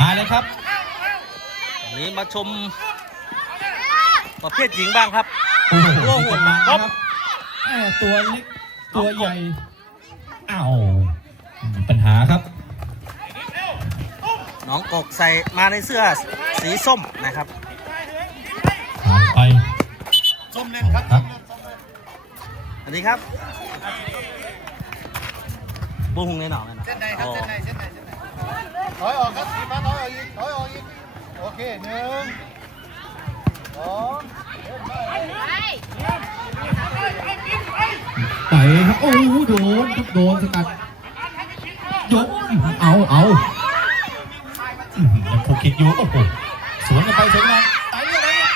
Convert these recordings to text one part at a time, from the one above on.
มาเลยครับวันนี้มาชมประเภทหญิงบ้างครับโอ้โหโอ้โหกดมาคครัรับบแหม่ตัวเล็กตัวใหญ่อ้าวมีปัญหาครับ น้องกกใส่มาในเสื้อสีส้มนะครับ ผ่านไปส้มเล่นครับครับอันนี้ครับบุ้งในหนองเลยเนาะเส้นในครับอ๋อเส้นในเส้นในเส้นใน ถอยออกครับสีฟ้าถอยออกอีกถอยออกอีกโอเคหนึ่งสองไปครับโอ้โหโดนครับโดนสกัดยกเอาเอาอื้อหือยังคุกคิกอยู่โอ้โหสวนกันไปสวนกันไปอะไรเนี่ย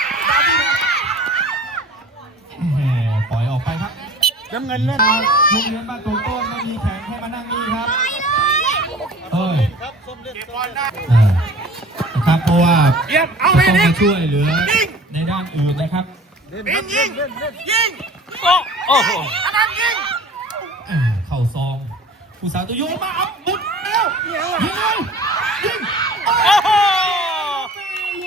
แหมปล่อยออกไปครับน้ำเงินเล่นโรงเรียนบ้านตูนต้นไม่มีแข่งให้มานั่งนี่ครับเฮ้ยครับส้มเล่ นส้มเล่นอ่านะครับเพราะว่าเยี่ยมเอาต้ไปองนี่มาช่วยเหลือในด้านอื่นนะครับเล่นครับยิงเล่นเล่นยิงโอ้โอ้โหอันนั้นยิงอ่าเข่าซองผู้สาวตัวโยนมาเอาบุดแล้วยิงเลยยิงโอ้โอ้โห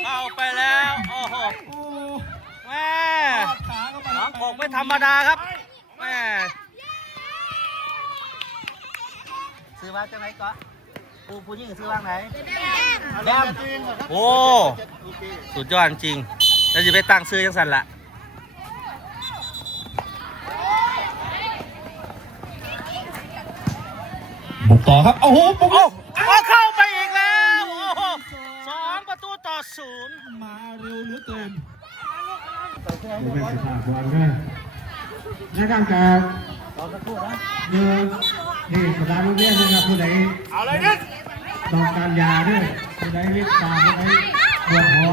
เข้าไปแล้วโอ้โหโอ้แม่ลอดขาเข้าไปน้องกกไม่ธรรมดาครับแม่ซื้อว่าจะไหนก็ ปูปูยิ่งซื้อว่างไหนแก้มโอ้ สุดยอดจริงแล้วจะไปตั้งซื้อยังสั่นละบุกต่อครับ โอ้โหบุกโอ้โอ้เข้าไปอีกแล้วโอ้โหสองประตูต่อศูนย์มาเร็วเหลือเกินผมเป็นสภาพบอลนะในการการเนื้อนี่สถานโรงเรียนนะครับผู้ใดเอาเลยนิ ดต้องการยาด้วยผู้ใดวิตาผู้ใดปวดหัว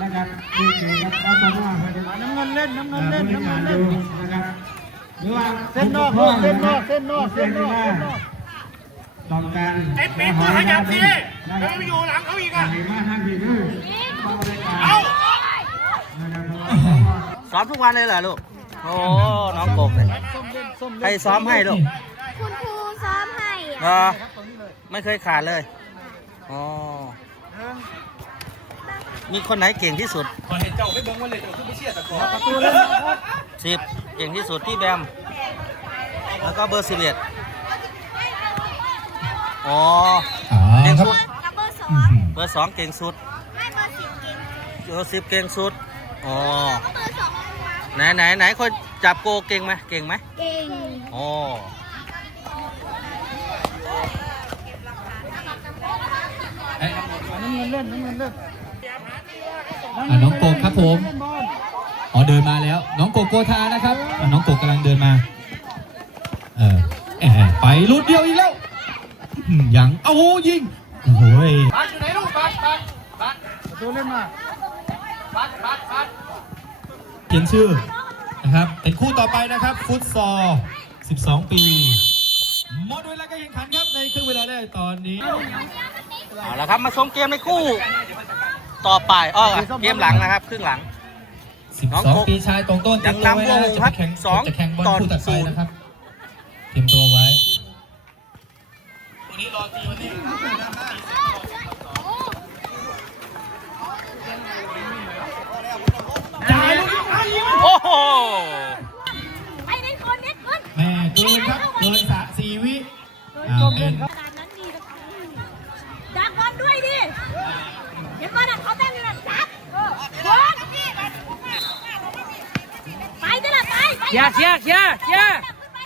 นะครับนี่คือครับเอาตรงว่าผู้ใดน้ำเงินเล่นน้ำเงินเล่นผู้น้ำใดเงินดูเล่นนะครับหรือว่าเส้นนอกเส้นนอกเส้นนอกเส้นนอกเส้นนอกต้องการไอ้ปีตัวขยับสิไม่ไปอยู่หลังเขาอีกอะอะมีมาทางผีด้วยต้องบริการเอานะครับซ้อมทุกวันเลยเหรอลูกโอ้น้องกบเลยส้มเล่นส้มใครเล่นซ้อมให้ลูกคุณครูซ้อมให้เหรอ ไม่เคยขาดเลย อ๋อ มีคนไหนเก่งที่สุดประตูเล่นนะครับสิบเก่งที่สุดที่แบม แล้วก็เบอร์สิบเอ็ดอ๋ออ่าเก่งครับสุดกับเบอร์สออื้องหือเบอร์สองเก่งสุด ไม่เบอร์สิบกินเบอร์สิบเก่งสุด อ๋อก็เบอร์สองมาไหนไหนไหนคนจับโกเก่งไหมเก่งไหมเก่ง อ๋อ เอ๊ะ น้ำเงินเล่นน้ำเงินเล่นอะน้องโกครับผมเล่นบอลอ๋อเดินมาแล้ว น้องโกโกทานะครับอะน้องโกกำลังเดินมา เออแอบไปลุดเดียวอีกแล้วอื้อหือยังเอาโหยิงโอ้โหยบัตรอยู่ไหนลูกบัตรบัตรบัตรประตูเล่นมาบัตรบัตรบัตรเขียนชื่อนะครับเป็นคู่ต่อไปนะครับ ฟุตซอล 12 ปี หมดเวลาการแข่งขันครับในครึ่งเวลาแรกตอนนี้ เอาละครับมาชมเกมในคู่ ต่อไปอ้อเกมหลังนะครับ ครึ่งหลังน้องโก12ปีชายตรงต้นเตรียมตัวไว้ยังนำวนะงจะครัไปบแข่งสองจะแข่งบอลต่อคู่ตัดศูไปนย์นะครับเตรียมตัวไว้จ่ายลูกยิงเอายิงโอ้โหไปในคนนิดขึ้นแม่เกินครับเกินสามสี่วิอ่าเป็น ขนาดนั้นดีนะดักบอลด้วยดิเดี๋ยวบอลอะเขาเต้นอยู่น่ะจับเออบอลไปจะละไปไป เคลี ยร์เคลียร์เคลียร์เคลียเชียขึ้นไป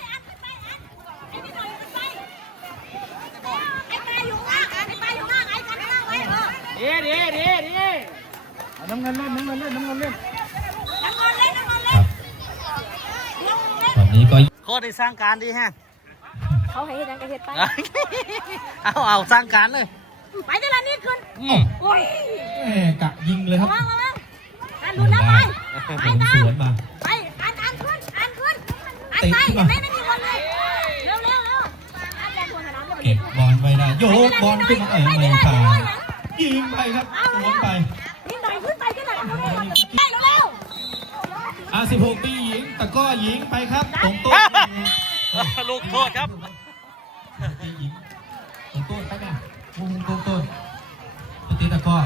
ไอ้ปลาอยู่ข้างไอ้ปลาอยู่ข้างไอ้กันข้างไว้เออดีดีดีดีเอาน้ำเงินเล่นน้ำเงินเล่นน้ำเงินเล่นน้ำเล่นน้ำมันคเล่รับนตอนนี้ก็โคตรได้สร้างการดีแฮะเขาให้ดังกระเฮ็ดไป เอาเอาสร้างการเลย ไปจะละนี่ขึ้นโอ้ยแม่กะยิงเลยคระรับวังระวังอันลุ้นแล้วไปไปตาสมวนมา ติดไปขึ้นมาเห็นไหมไม่มีคนเลยเร็วเร็วเร็วอันแดงบนสนามเร็วเก็บบอลไว้ได้โยกบอลขึ้นมาเออไม่ผ่านยิงไปครับสวนไปนี่หน่อยขึ้นไปขึ้นหน่อยไปเร็วเร็วอะ16ปีหญิงตะกร้อหญิงไปครับตรงโต้นลูกโทษครับปีหญิงตรงโต้นไปนะวงตรงโต้นตีตะกร้อ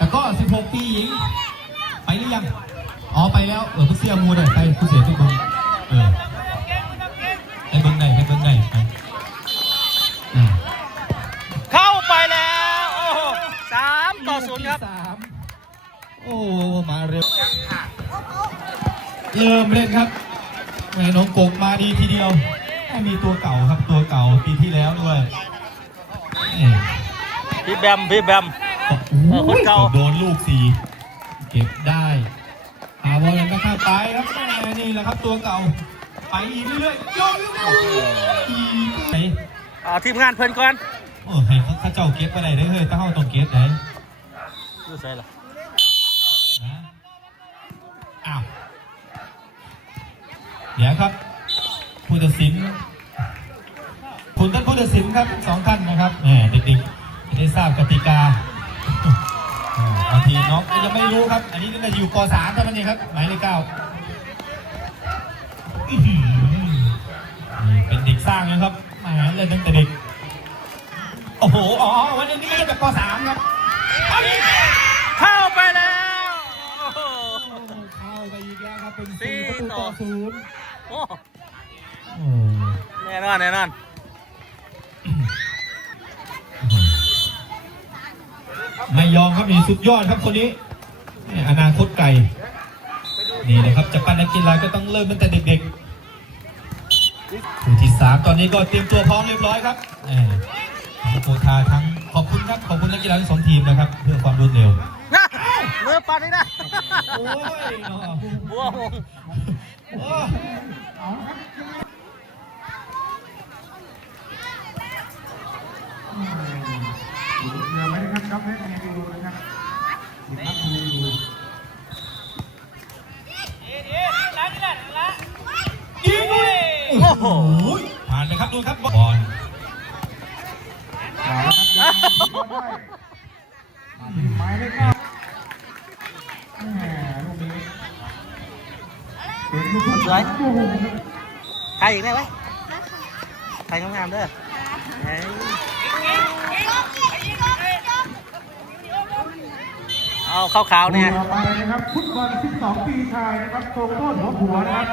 ตะกร้อ16ปีหญิงไปหรือยัง อ๋อไปแล้วเออผู้เสียมูเลยไปผู้เสียทุกคนเออไปเบิ้งไหนไปเบิ้งไหนไปอืมเข้าไปแล้วโอ้โหสามต่อศูนย์ครับสามโอ้มาเร็วเริ่มเล่นครับแหมน้องกกมาดีทีเดียวไม่มีตัวเก่าครับตัวเก่าปีที่แล้วด้วยนี่พี่แบมพี่แบมเออคนเก่าโดนลูกสี่เก็บได้หาบอลก็ข้ามไปครับแม่ นี่แหละครับตัวเก่า ไปอีกเรื่อยๆโยนอีกไหนเอาทีมงานเพิ่นก่อนโอ้ให้เขาเจ้าเก็บไปไหนได้เฮ้ยตั้งห้องต้องเก็บไหนดูใส่ละนะอ้าวเดี๋ยวครับผู้ตัดสินคุณท่านผู้ตัดสินครับสองท่านนะครับแหมเด็กๆจะได้ทราบกติกาอ่าบางทีน้องก็ยังไม่รู้ครับ อันนี้น่าจะอยู่ป .3 เท่านั้นเองครับหมายเลขเก้าอื้อหือนี่ เป็นเด็กสร้างนะครับแหมาเล่นตั้งแต่เด็ก โอ้โห อ๋อ วันนี้ไม่ได้จากป .3 ครับเอาดิเข้าไปแล้วโอ้โหเข้าไปอีกแล้วครับเป็นสี่สี่ประตูต่ต่ออศูนย์โอ้โอ้แน่นอนแน่นอนไม่ยอมครับนี่สุดยอดครับคนนี้นี่อนาคตไกลนี่นะครับจะปั้นนักกีฬาก็ต้องเริ่มตั้งแต่เด็กๆ คู่ที่สามตอนนี้ก็เตรียมตัวพร้อมเรียบร้อยครับแหมทั้งโคทาทั้งขอบคุณครับขอบคุณนักกีฬาทั้งสองทีมนะครับ เพื่อความรวดเร็วนะเรือปัดนี่นะโอ้ยเนาะบัวหงโอ้ยเหลือไว้นะครับจ๊อบเล็กยังดูนะครับสิบนัดดูอยู่ยิงเลย โอ้โหผ่านเลยครับดูครับบอลเอาละครับยังมีก็ได้มาที่หมายเลขเก้าแหมลูกนี้เป็นลูกที่สวยใครอีกได้ไหมใครงามๆเด้อเฮ้ยเอาขาวๆเนี่ยต่อไปนะครับฟุตบอล12 ปีชายนะครับโตโต้หัวหัวนะครับ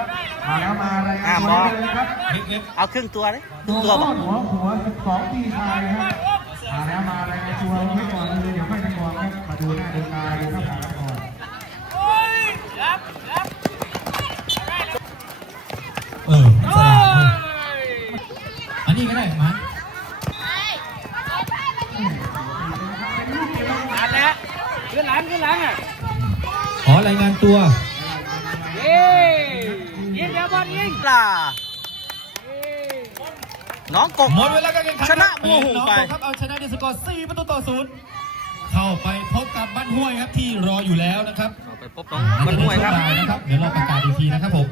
มาแล้วมารายงานตัวได้เลยนะครับเล็กเอาครึ่งตัวเลยคโตรึ่งตัวโต้ป่ะหัวหัว12ปีชายนะครับมาแล้วมารายงานตัวไว้ก่อนเลยเดี๋ยวไม่ต้องมองครับมาดูหน้าดูตาดูครับมาก่อนๆเออสลาดเว้ยอันนี้ก็ได้มาหลานแล้วขึ้นหลานขึ้นหลังอะขอรายงานตัวเย้ยิงเดี๋ยว บอลยิงปลาน้องกกหมดเวลาการแข่งขันชนะบัวหูไปน้องครับเอาชนะด้วยสกอร์4ประตูต่อศูนย์เข้าไปพบกับบ้านห้วยครับที่รออยู่แล้วนะครับเราไปพบน้องมันห่วยครับนะครับเดี๋ยวเราประกาศอีกทีนะครับผม